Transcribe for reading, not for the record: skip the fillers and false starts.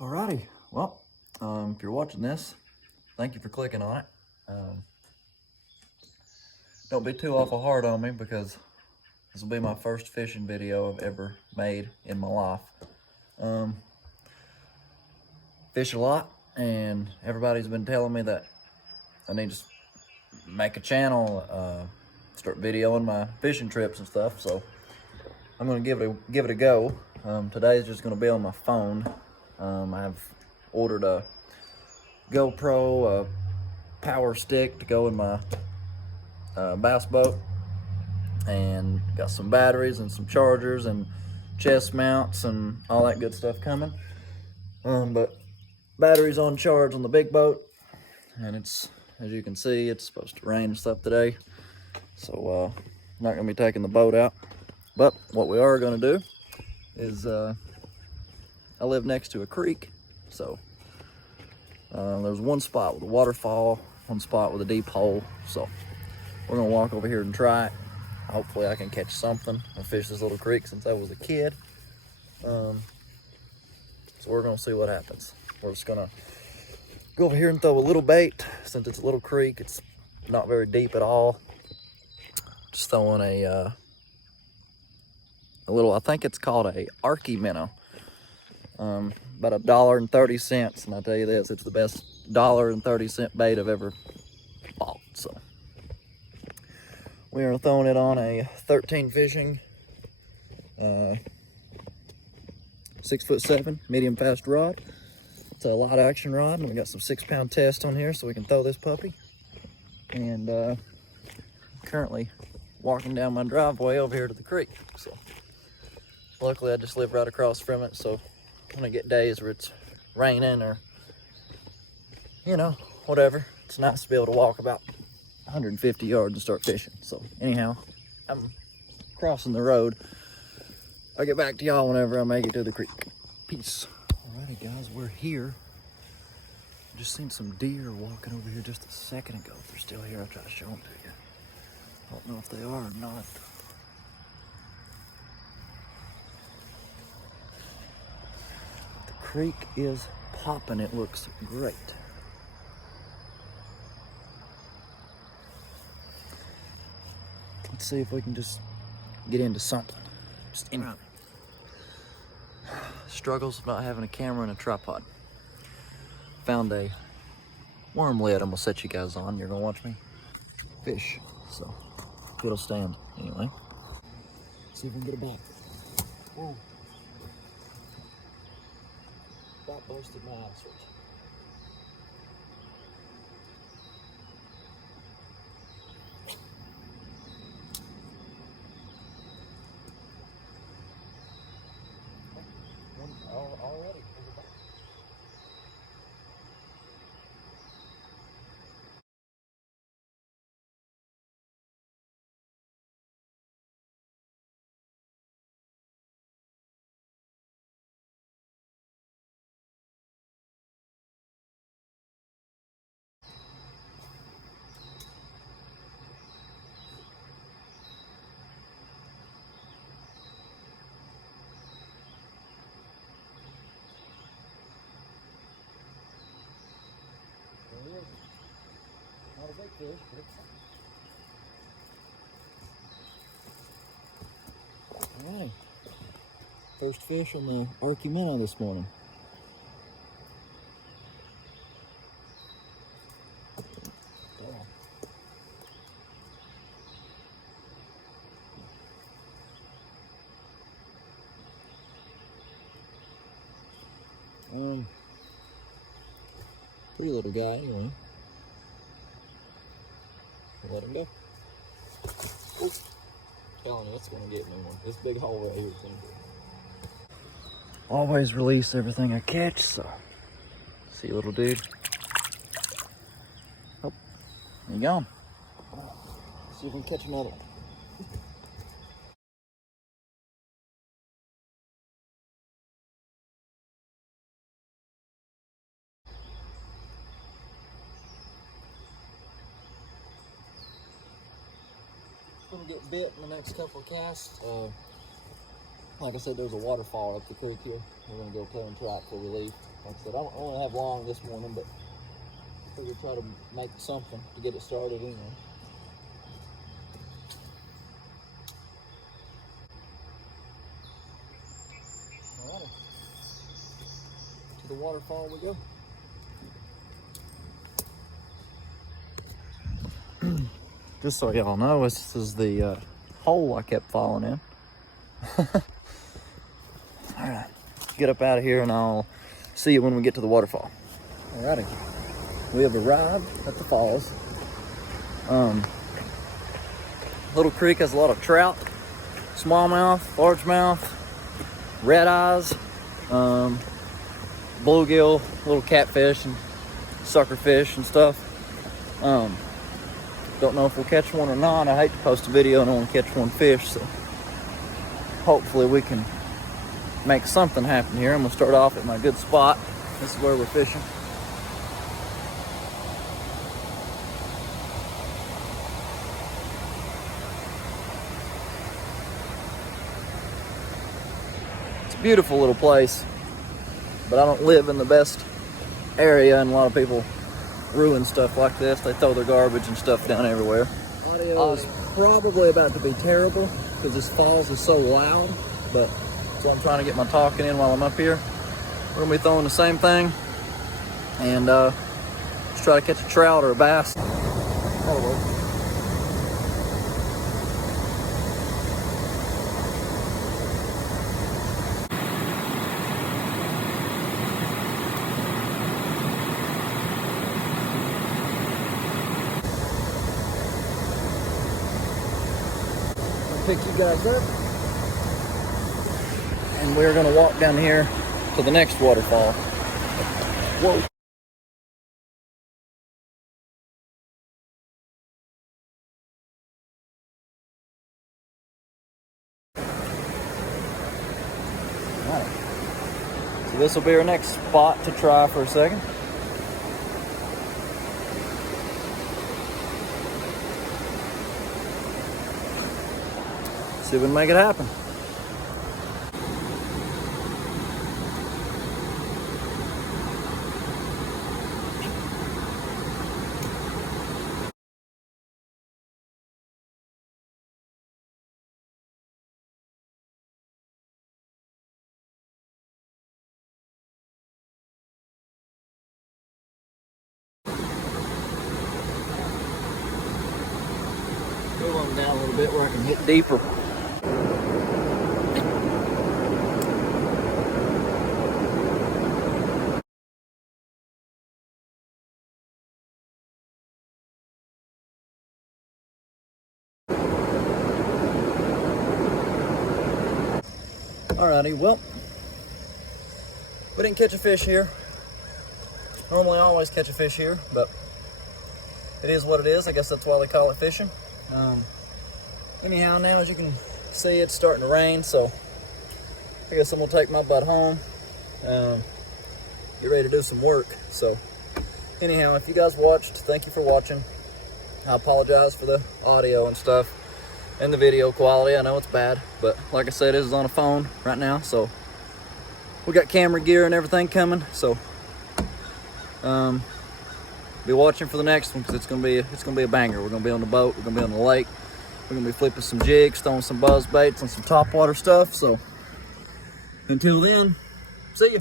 Alrighty, well, if you're watching this, thank you for clicking on it. Don't be too awful hard on me because this will be my first fishing video I've ever made in my life. Fish a lot, and everybody's been telling me that I need to make a channel, start videoing my fishing trips and stuff. So I'm gonna give it a go. Today's just gonna be on my phone. I've ordered a GoPro power stick to go in my bass boat, and got some batteries and some chargers and chest mounts and all that good stuff coming. But batteries on charge on the big boat, and it's, as you can see, it's supposed to rain and stuff today, so not gonna be taking the boat out. But what we are gonna do is I live next to a creek, so there's one spot with a waterfall, one spot with a deep hole, so we're gonna walk over here and try it. Hopefully I can catch something. I fished this little creek since I was a kid, so we're gonna see what happens. We're just gonna go over here and throw a little bait. Since it's a little creek, it's not very deep at all. Just throwing a little, I think it's called a Arky minnow. About $1.30, and I tell you this, it's the best $1.30 bait I've ever bought. So we are throwing it on a 13 fishing 6'7" medium fast rod. It's a light action rod, and we got some 6-pound test on here so we can throw this puppy. And currently walking down my driveway over here to the creek. So luckily I just live right across from it, so when I get days where it's raining or, you know, whatever, it's nice to be able to walk about 150 yards and start fishing. So anyhow, I'm crossing the road. I'll get back to y'all whenever I make it to the creek. Peace. Alrighty guys, we're here. Just seen some deer walking over here just a second ago. If they're still here, I'll try to show them to you. I don't know if they are or not. The creek is popping. It looks great. Let's see if we can just get into something. Just in. Struggles of not having a camera and a tripod. Found a worm lid I'm gonna set you guys on. You're gonna watch me fish. So it'll stand anyway. See if we can get a bite. Whoa. That busted my ass. Already. Not a big fish, but it's alright. First fish on the Arky minnow this morning. Pretty little guy anyway. Let him go. Oh, telling you, it's gonna get me one. This big hole right here is gonna get me. Always release everything I catch, so see you, little dude. Oh, there you go. See if we can catch another one. Gonna get bit in the next couple of casts. Like I said, there's a waterfall up the creek here. We're gonna go play and try it before we leave. Like I said, I don't only have long this morning, but I figured try to make something to get it started anyway. Alrighty, to the waterfall we go. Just so y'all know, this is the hole I kept falling in. Alright, get up out of here and I'll see you when we get to the waterfall. Alrighty, we have arrived at the falls. Little creek has a lot of trout, smallmouth, largemouth, red eyes, bluegill, little catfish and suckerfish and stuff. Don't know if we'll catch one or not. I hate to post a video and only catch one fish, so hopefully we can make something happen here. I'm gonna start off at my good spot. This is where we're fishing. It's a beautiful little place, but I don't live in the best area, and a lot of people ruin stuff like this. They throw their garbage and stuff down everywhere. Audio is probably about to be terrible because this falls is so loud, but so I'm trying to get my talking in while I'm up here. We're gonna be throwing the same thing and just try to catch a trout or a bass. That'll work. Pick you guys up, and we're gonna walk down here to the next waterfall. Whoa. Alright, so this will be our next spot to try for a second. See if we can make it happen. Move on down a little bit where I can hit deeper. Alrighty, well, we didn't catch a fish here. Normally I always catch a fish here, but it is what it is. I guess that's why they call it fishing. Anyhow, now as you can see, it's starting to rain, so I guess I'm gonna take my butt home, get ready to do some work. So anyhow, if you guys watched, thank you for watching. I apologize for the audio and stuff and the video quality. I know it's bad, but like I said, this is on a phone right now, so we got camera gear and everything coming. So be watching for the next one, because it's gonna be a banger. We're gonna be on the boat, we're gonna be on the lake, we're gonna be flipping some jigs, throwing some buzz baits and some topwater stuff. So until then, see ya.